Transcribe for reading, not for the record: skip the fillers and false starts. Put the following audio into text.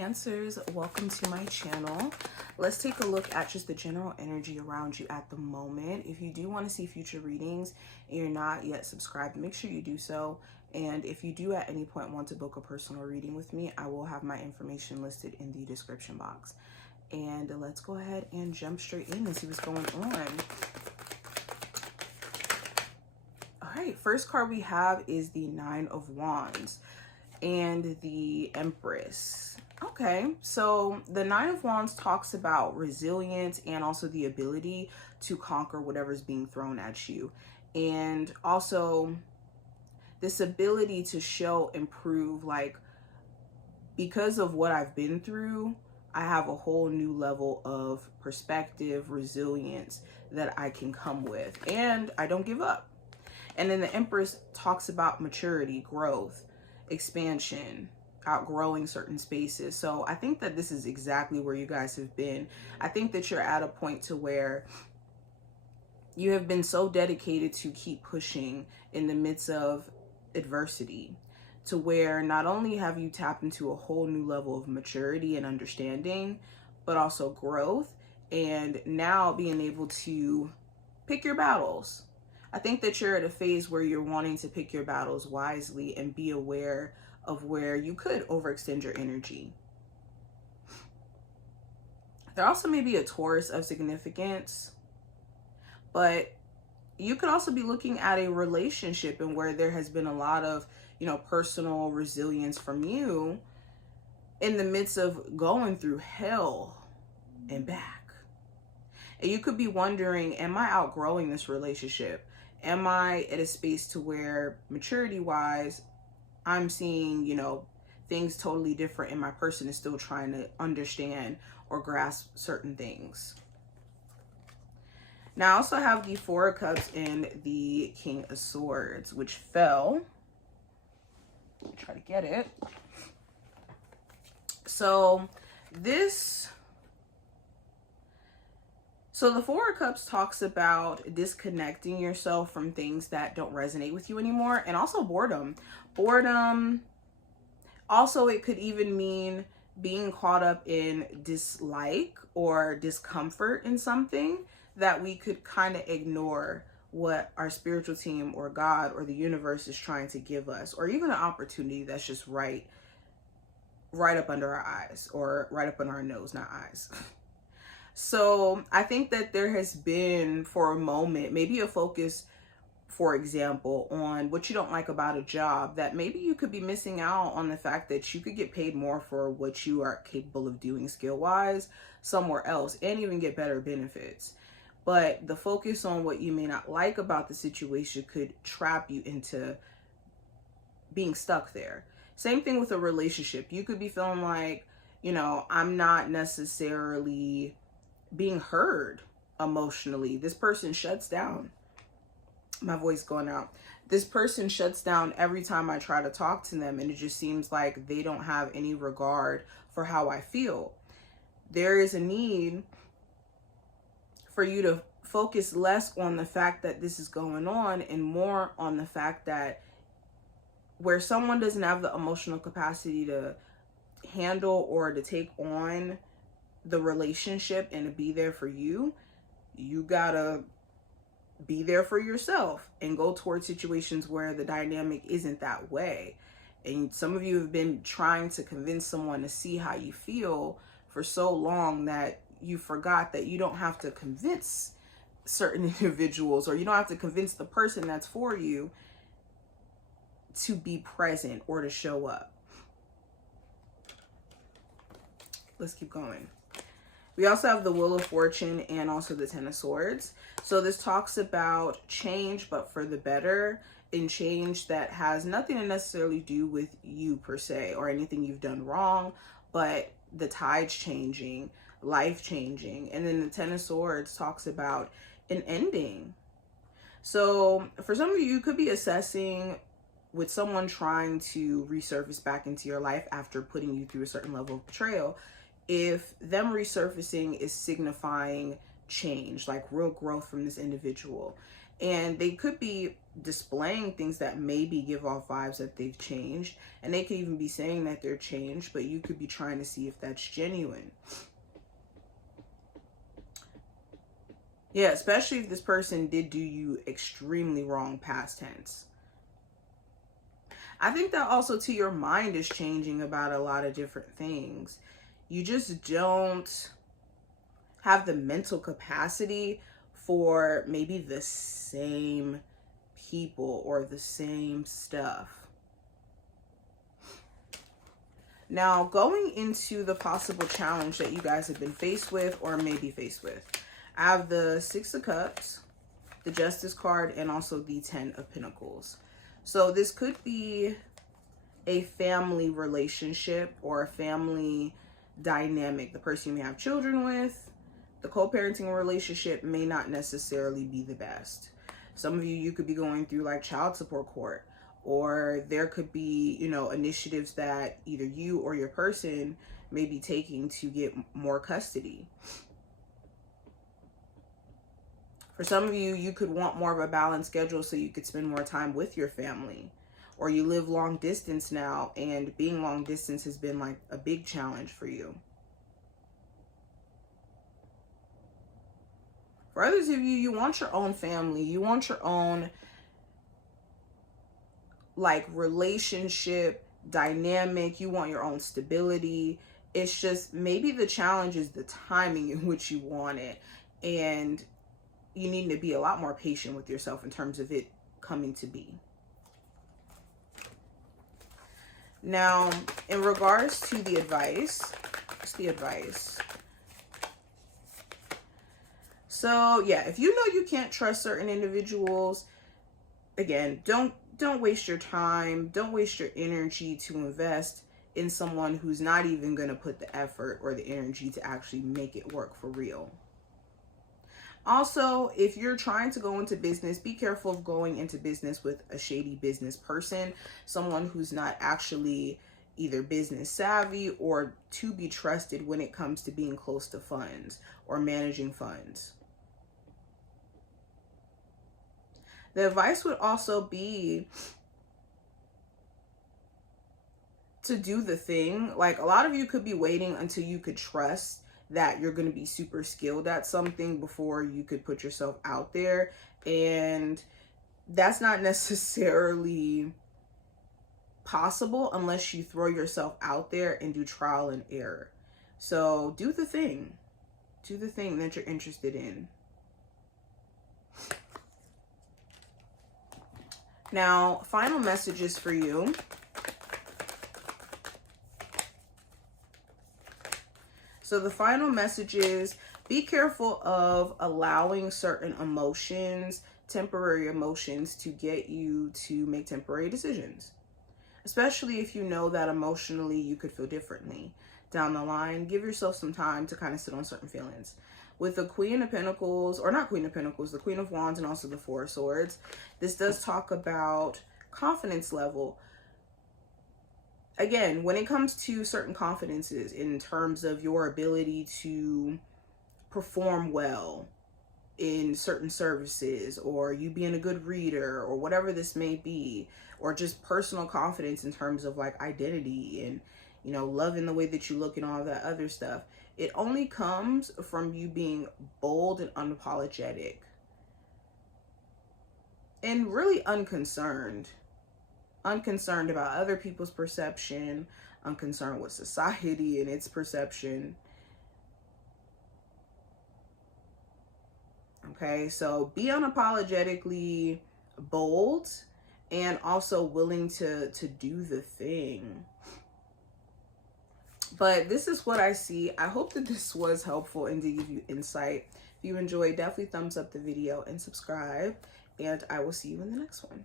Cancers, welcome to my channel. Let's take a look at just the general energy around you at the moment. If you do want to see future readings and you're not yet subscribed, make sure you do so. And if you do at any point want to book a personal reading with me, I will have my information listed in the description box. And let's go ahead and jump straight in and see what's going on. All right, first card we have is the Nine of Wands and the Empress. Okay, so the Nine of Wands talks about resilience and also the ability to conquer whatever's being thrown at you. And also this ability to show and prove, like, because of what I've been through, I have a whole new level of perspective, resilience that I can come with, and I don't give up. And then the Empress talks about maturity, growth, expansion, outgrowing certain spaces. So I think that this is exactly where you guys have been. I think that you're at a point to where you have been so dedicated to keep pushing in the midst of adversity, to where not only have you tapped into a whole new level of maturity and understanding, but also growth, and now being able to pick your battles. I think that you're at a phase where you're wanting to pick your battles wisely and be aware of where you could overextend your energy. There also may be a Taurus of significance, but you could also be looking at a relationship and where there has been a lot of, personal resilience from you in the midst of going through hell and back. And you could be wondering, am I outgrowing this relationship? Am I at a space to where maturity wise, I'm seeing, things totally different and my person is still trying to understand or grasp certain things? Now I also have the Four of Cups and the King of Swords, which fell. Let me try to get it. So the Four of Cups talks about disconnecting yourself from things that don't resonate with you anymore, and also boredom. Also, it could even mean being caught up in dislike or discomfort in something that we could kind of ignore what our spiritual team or God or the universe is trying to give us, or even an opportunity that's just right up under our eyes, or right up under our nose, not eyes. So I think that there has been, for a moment, maybe a focus, for example, on what you don't like about a job, that maybe you could be missing out on the fact that you could get paid more for what you are capable of doing skill-wise somewhere else, and even get better benefits. But the focus on what you may not like about the situation could trap you into being stuck there. Same thing with a relationship. You could be feeling like, I'm not necessarily being heard emotionally. This person shuts down. My voice going out. This person shuts down every time I try to talk to them, and it just seems like they don't have any regard for how I feel. There is a need for you to focus less on the fact that this is going on and more on the fact that where someone doesn't have the emotional capacity to handle or to take on the relationship and to be there for you, you gotta be there for yourself and go towards situations where the dynamic isn't that way. And some of you have been trying to convince someone to see how you feel for so long that you forgot that you don't have to convince certain individuals, or you don't have to convince the person that's for you to be present or to show up. Let's keep going. We also have the Wheel of Fortune and also the Ten of Swords. So this talks about change, but for the better, and change that has nothing to necessarily do with you per se or anything you've done wrong, but the tides changing, life changing. And then the Ten of Swords talks about an ending. So for some of you, you could be assessing with someone trying to resurface back into your life after putting you through a certain level of betrayal, if them resurfacing is signifying change, like real growth from this individual. And they could be displaying things that maybe give off vibes that they've changed. And they could even be saying that they're changed, but you could be trying to see if that's genuine. Yeah, especially if this person did do you extremely wrong past tense. I think that also too, your mind is changing about a lot of different things. You just don't have the mental capacity for maybe the same people or the same stuff. Now, going into the possible challenge that you guys have been faced with or may be faced with, I have the Six of Cups, the Justice card, and also the Ten of Pentacles. So this could be a family relationship or a family dynamic. The person you may have children with, the co-parenting relationship may not necessarily be the best. Some of you could be going through like child support court, or there could be, you know, initiatives that either you or your person may be taking to get more custody. For some of you, you could want more of a balanced schedule so you could spend more time with your family. Or you live long distance now, and being long distance has been like a big challenge for you. For others of you, you want your own family. You want your own like relationship dynamic. You want your own stability. It's just maybe the challenge is the timing in which you want it. And you need to be a lot more patient with yourself in terms of it coming to be. Now, in regards to the advice, what's the advice? So, yeah, if you know you can't trust certain individuals, again, don't waste your time. Don't waste your energy to invest in someone who's not even going to put the effort or the energy to actually make it work for real. Also, if you're trying to go into business, be careful of going into business with a shady business person, someone who's not actually either business savvy or to be trusted when it comes to being close to funds or managing funds. The advice would also be to do the thing. Like, a lot of you could be waiting until you could trust that you're going to be super skilled at something before you could put yourself out there. And that's not necessarily possible unless you throw yourself out there and do trial and error. So do the thing. Do the thing that you're interested in. Now, final messages for you. So the final message is, be careful of allowing certain emotions, temporary emotions, to get you to make temporary decisions. Especially if you know that emotionally you could feel differently down the line. Give yourself some time to kind of sit on certain feelings. With the Queen of Pentacles, or not Queen of Pentacles, the Queen of Wands, and also the Four of Swords, this does talk about confidence level. Again, when it comes to certain confidences in terms of your ability to perform well in certain services, or you being a good reader, or whatever this may be, or just personal confidence in terms of like identity and, you know, loving the way that you look and all that other stuff, it only comes from you being bold and unapologetic and really unconcerned about other people's perception, unconcerned with society and its perception. Okay, so be unapologetically bold and also willing to do the thing. But this is what I see. I hope that this was helpful and to give you insight. If you enjoyed, definitely thumbs up the video and subscribe. And I will see you in the next one.